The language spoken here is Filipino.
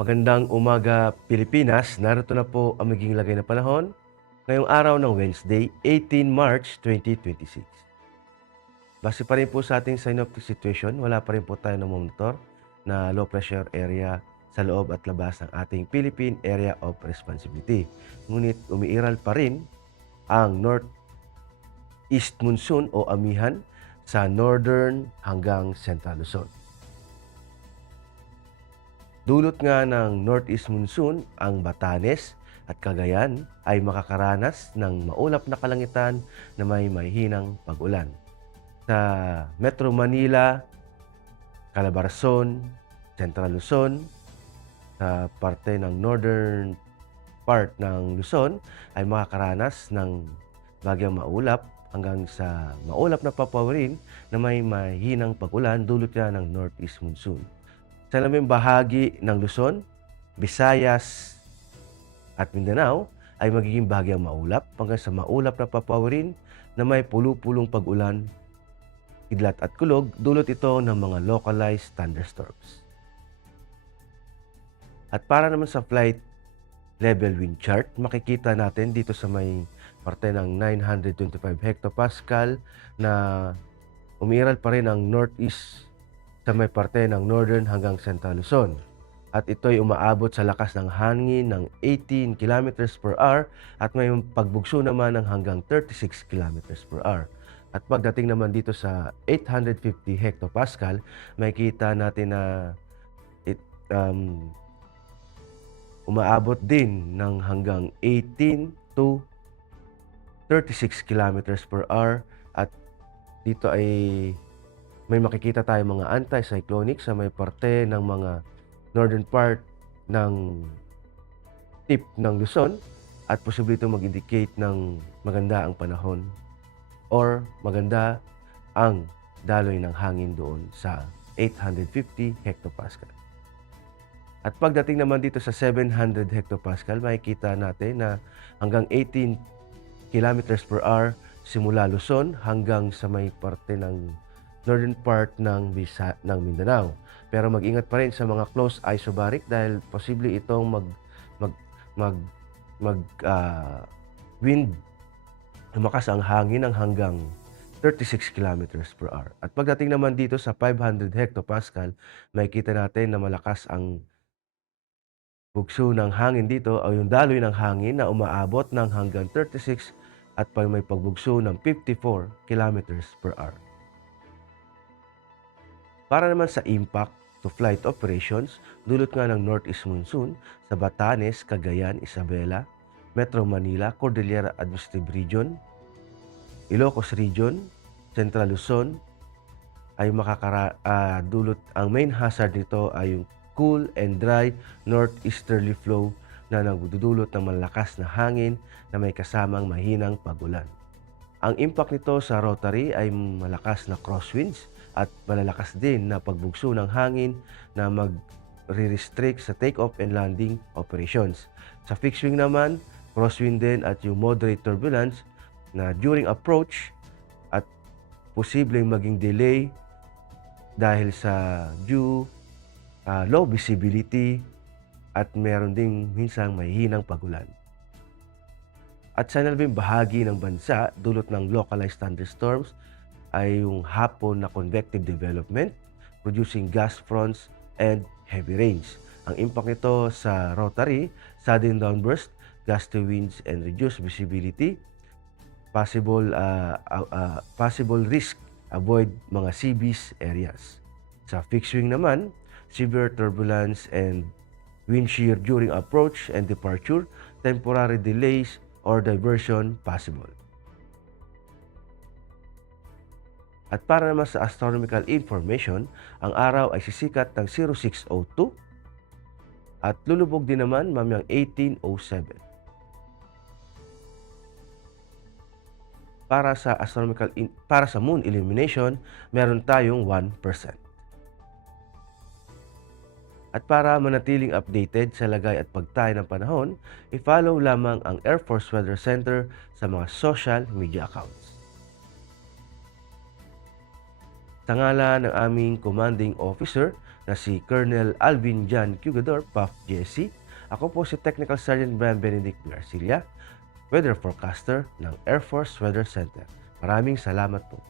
Magandang umaga, Pilipinas. Narito na po ang magiging lagay ng panahon ngayong araw ng Wednesday, 18 March 2026. Base pa rin po sa ating synoptic situation, wala pa rin po tayo monitor na low pressure area sa loob at labas ng ating Philippine Area of Responsibility. Ngunit umiiral pa rin ang northeast monsoon o amihan sa northern hanggang central Luzon. Dulot nga ng northeast monsoon ang Batanes at Cagayan ay makakaranas ng maulap na kalangitan na may mahihinang pag-ulan. Sa Metro Manila, Calabarzon, Central Luzon, sa parte ng northern part ng Luzon ay makakaranas ng bagyang maulap hanggang sa maulap na papawirin na may mahihinang pag-ulan dulot nga ng northeast monsoon. Sa labing bahagi ng Luzon, Visayas at Mindanao ay magiging bahagyang maulap hanggang sa maulap na papawirin na may pulu-pulong pag-ulan, kidlat at kulog, dulot ito ng mga localized thunderstorms. At para naman sa flight level wind chart, makikita natin dito sa may parte ng 925 hectopascal na umiiral pa rin ang northeast sa may parte ng northern hanggang central Luzon. At ito'y umaabot sa lakas ng hangin ng 18 kilometers per hour at may pagbugso naman ng hanggang 36 kilometers per hour. At pagdating naman dito sa 850 hectopascal, makikita natin na umaabot din ng hanggang 18 to 36 kilometers per hour. At dito ay may makikita tayong mga anti-cyclonic sa may parte ng mga northern part ng tip ng Luzon at posible itong mag-indicate ng maganda ang panahon or maganda ang daloy ng hangin doon sa 850 hectopascal. At pagdating naman dito sa 700 hectopascal, makikita natin na hanggang 18 kilometers per hour simula Luzon hanggang sa may parte ng northern part ng Mindanao. Pero mag-ingat pa rin sa mga close isobaric dahil posible itong wind, lumakas ang hangin ng hanggang 36 kilometers per hour. At pagdating naman dito sa 500 hectopascal, makikita natin na malakas ang bugso ng hangin dito o yung daloy ng hangin na umaabot ng hanggang 36 at may pagbugso ng 54 kilometers per hour. Para naman sa impact to flight operations, dulot nga ng northeast monsoon sa Batanes, Cagayan, Isabela, Metro Manila, Cordillera Administrative Region, Ilocos Region, Central Luzon ay dulot ang main hazard nito ay yung cool and dry northeasterly flow na nagdudulot ng malakas na hangin na may kasamang mahinang pag-ulan. Ang impact nito sa rotary ay malakas na crosswinds at malalakas din na pagbugso ng hangin na mag-restrict sa take-off and landing operations. Sa fixed wing naman, crosswind din at yung moderate turbulence na during approach at posibleng maging delay dahil sa low visibility at meron ding minsang mahihinang pag-ulan. At sa nalabing bahagi ng bansa, dulot ng localized thunderstorms ay yung hapon na convective development, producing gas fronts and heavy rains. Ang impact nito sa rotary, sudden downburst, gusty winds and reduced visibility, possible risk, avoid mga sea beach areas. Sa fixed wing naman, severe turbulence and wind shear during approach and departure, temporary delays or diversion possible. At para naman sa astronomical information, ang araw ay sisikat ng 06:02 at lulubog din naman mamayang 18:07. Para sa moon illumination, meron tayong 1%. At para manatiling updated sa lagay at pagtayo ng panahon, i-follow lamang ang Air Force Weather Center sa mga social media accounts. Sa ngalan ng aming commanding officer na si Colonel Alvin John Cugador, Puff Jesse, ako po si Technical Sergeant Brian Benedict Garcia, Weather Forecaster ng Air Force Weather Center. Maraming salamat po.